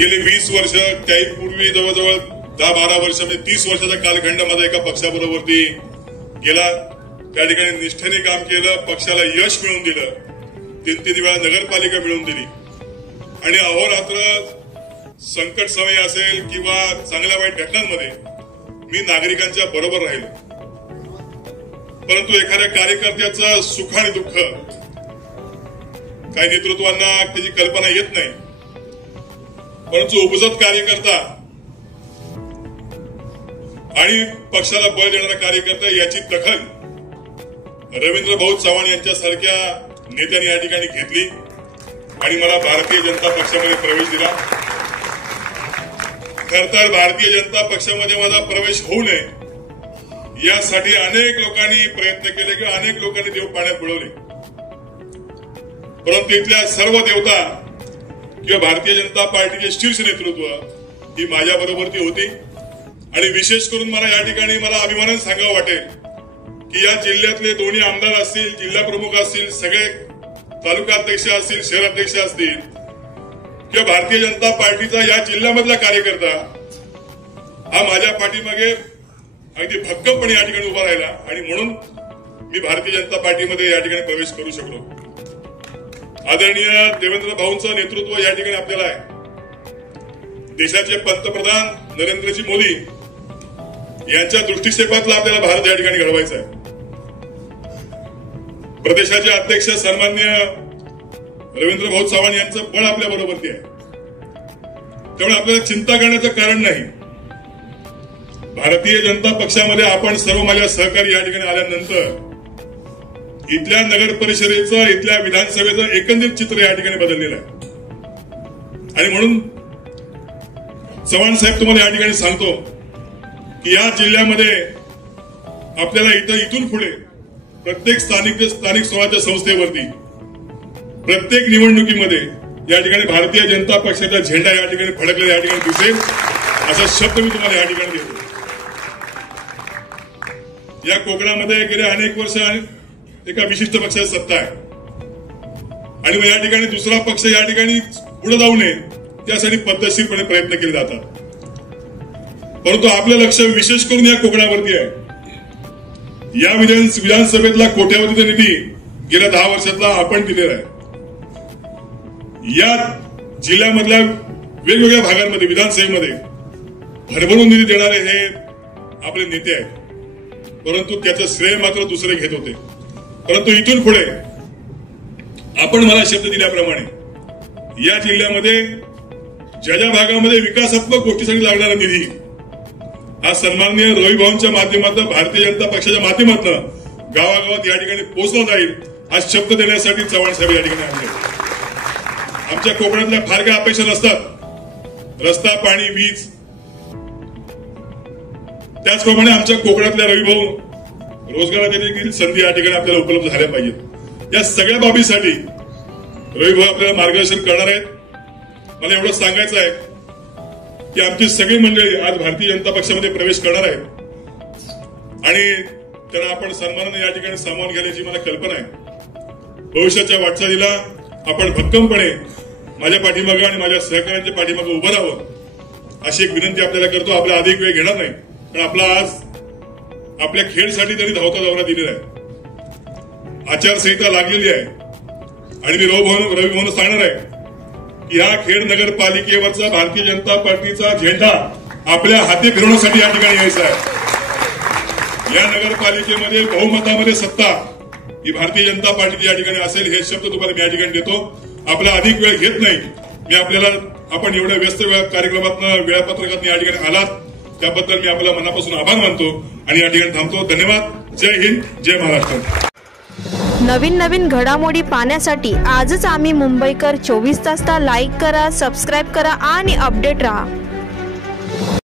गेले 20 वर्ष काही पूर्वी जवळजवळ 10-12 वर्ष म्हणजे 30 वर्षाचा कालखंड माझा एका पक्षाबरोबरती गेला। त्या ठिकाणी निष्ठेने काम केलं, पक्षाला यश मिळवून दिलं, 3-3 वेळा नगरपालिका मिळवून दिली आणि अहोरात्र संकट समय असेल किंवा चांगल्या वाईट घटनांमध्ये मी नागरिकांच्या बरोबर राहिलो। परंतु एखाद्या कार्यकर्त्याचं सुख आणि दुःख काही नेतृत्वांना त्याची कल्पना येत नाही, परंतु उपजत कार्यकर्ता आणि पक्षाला बळ देणारा कार्यकर्ता याची दखल रवींद्र भाऊ चव्हाण यांच्यासारख्या नेत्यांनी या ठिकाणी घेतली आणि मला भारतीय जनता पक्षामध्ये प्रवेश दिला। खरतर भारतीय जनता पक्षामध्ये माझा प्रवेश होऊ नये यासाठी अनेक लोकांनी प्रयत्न केले किंवा अनेक लोकांनी देव पाण्यात बुडवले, परंतु इथल्या सर्व देवता किंवा भारतीय जनता पार्टीचे शीर्ष नेतृत्व ही माझ्या बरोबरती होती आणि विशेष करून मला या ठिकाणी अभिमानाने सांगावं वाटेल की या जिल्ह्यातले दोन्ही आमदार असतील, जिल्हा प्रमुख असतील, सगळे तालुकाध्यक्ष असतील, शहराध्यक्ष असतील किंवा भारतीय जनता पार्टीचा या जिल्ह्यामधला कार्यकर्ता हा माझ्या पाठीमागे अगदी भक्कमपणे या ठिकाणी उभा राहिला आणि म्हणून मी भारतीय जनता पार्टीमध्ये या ठिकाणी प्रवेश करू शकलो। आदरणीय देवेंद्र भाऊंचं नेतृत्व या ठिकाणी आपल्याला आहे। देशाचे पंतप्रधान नरेंद्रजी मोदी यांच्या दृष्टिक्षेपातला आपल्याला भारत या ठिकाणी घडवायचा आहे। प्रदेशाचे अध्यक्ष सन्माननीय रवींद्र भाऊ चव्हाण यांचं बळ आपल्या बरोबरती आहे, त्यामुळे आपल्याला चिंता करण्याचं कारण नाही। भारतीय जनता पक्षामध्ये आपण सर्व माझ्या सहकारी या ठिकाणी आल्यानंतर इथल्या नगर परिषदेचं, इथल्या विधानसभेचं एकंदरीत चित्र या ठिकाणी बदललेलं आहे आणि म्हणून चव्हाण साहेब तुम्हाला या ठिकाणी सांगतो की या जिल्ह्यामध्ये आपल्याला इथून पुढे प्रत्येक स्थानिक स्वराज्य संस्थेवरती प्रत्येक निवडणुकीमध्ये या ठिकाणी भारतीय जनता पक्षाचा झेंडा या ठिकाणी फडकलेला या ठिकाणी दिसेल असा शब्द मी तुम्हाला या ठिकाणी देतो। या कोकणामध्ये गेले अनेक वर्ष एका विशिष्ट पक्षाची सत्ता आहे आणि मग या ठिकाणी दुसरा पक्ष या ठिकाणी पुढे जाऊ नये त्यासाठी पद्धतशीरपणे प्रयत्न केले जातात, परंतु आपलं लक्ष विशेष करून या कोकणावरती आहे। या विधानसभेतला कोट्यावधीचा निधी गेल्या 10 वर्षातला आपण दिलेला आहे। या जिल्ह्यामधल्या वेगवेगळ्या भागांमध्ये विधानसभेमध्ये भरभरून निधी देणारे हे आपले नेते आहेत, परंतु त्याचं श्रेय मात्र दुसरे घेत होते। परंतु इथून पुढे आपण मला शब्द दिल्याप्रमाणे या जिल्ह्यामध्ये ज्या भागामध्ये विकासात्मक गोष्टीसाठी लागणारा निधी हा सन्माननीय रवी भाऊंच्या माध्यमातून, भारतीय जनता पक्षाच्या माध्यमातून गावागावात या ठिकाणी पोहोचला जाईल हा शब्द देण्यासाठी चव्हाण साहेब या ठिकाणी आले। आमच्या कोकणातल्या फार काही अपेक्षा नसतात, रस्ता, पाणी, वीज, त्याचप्रमाणे आमच्या कोकणातल्या रवी भाऊ रोजगाराच्या देखील संधी या ठिकाणी आपल्याला उपलब्ध झाल्या पाहिजेत। या सगळ्या बाबीसाठी रवी भाऊ आपल्याला मार्गदर्शन करणार आहेत। मला एवढं सांगायचं आहे की आमची सगळी मंडळी आज भारतीय जनता पक्षामध्ये प्रवेश करणार आहेत आणि त्यांना आपण सन्मानाने या ठिकाणी सामावून घेण्याची मला कल्पना आहे। भविष्याच्या वाटचालीला आपण भक्कमपणे माझ्या पाठीमागे आणि माझ्या सहकाऱ्यांच्या पाठीमागे उभं राहावं अशी एक विनंती आपल्याला करतो। आपला अधिक वेळ घेणार नाही, पण आपला आज आपल्या खेळसाठी त्यांनी धावता दौरा दिलेला आहे। आचारसंहिता लागलेली आहे आणि मी रवी भाऊंना सांगणार आहे की या खेड नगरपालिकेवरचा भारतीय जनता पार्टीचा झेंडा आपल्या हाती फिरवण्यासाठी या ठिकाणी यायचा आहे। या नगरपालिकेमध्ये बहुमतामध्ये सत्ता ही भारतीय जनता पार्टीची या ठिकाणी असेल हे शब्द तुम्हाला मी या ठिकाणी देतो। आपला अधिक वेळ घेत नाही, मी आपल्याला आपण एवढ्या व्यस्त कार्यक्रमातून वेळापत्रकातून या ठिकाणी आलात त्याबद्दल मी आपल्याला मनापासून आभार मानतो आणि या ठिकाणी थांबतो। धन्यवाद। जय हिंद, जय महाराष्ट्र। नवीन घडामोडी पाहण्यासाठी आजच आम्ही मुंबईकर 24 तासला लाईक करा, सबस्क्राईब करा आणि अपडेट रहा।